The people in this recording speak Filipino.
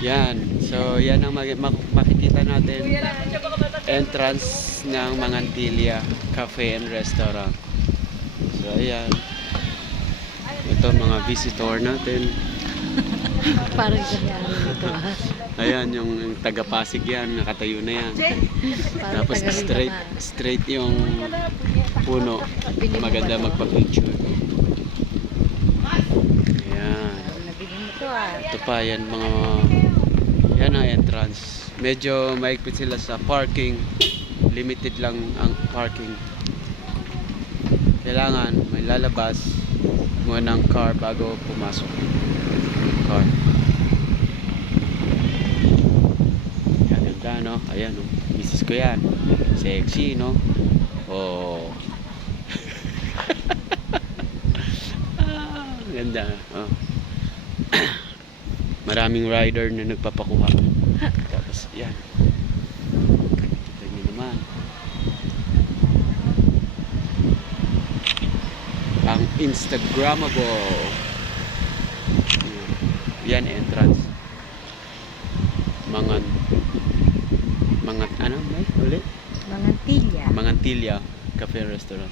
Yan. So, yan ang makikita natin. Entrance ng Mangantilia Cafe and Restaurant. So, ayan. Ito mga visitor natin. Parang ganyan ito. Ayan, yung taga-Pasig yan. Nakatayo na yan. Parang Tapos taga-Rito straight yung puno. Maganda magpa-picture. Ayan. Nabili mo to ah. Ito pa, yan mga... Yan ang entrance. Medyo maigpit sila sa parking. Limited lang ang parking. Kailangan may lalabas muna ng car bago pumasok yung car. Yan, ganda, no? Ayan, no? Misis ko yan. Sexy, no? Oh. Ganda. Oh. Maraming rider na nagpapakuha. Tapos yan. Kita nyo naman. Ang Instagrammable. Yan entrance. Mangan ano may ulit? Mangantilia. Mangantilia Cafe and Restaurant.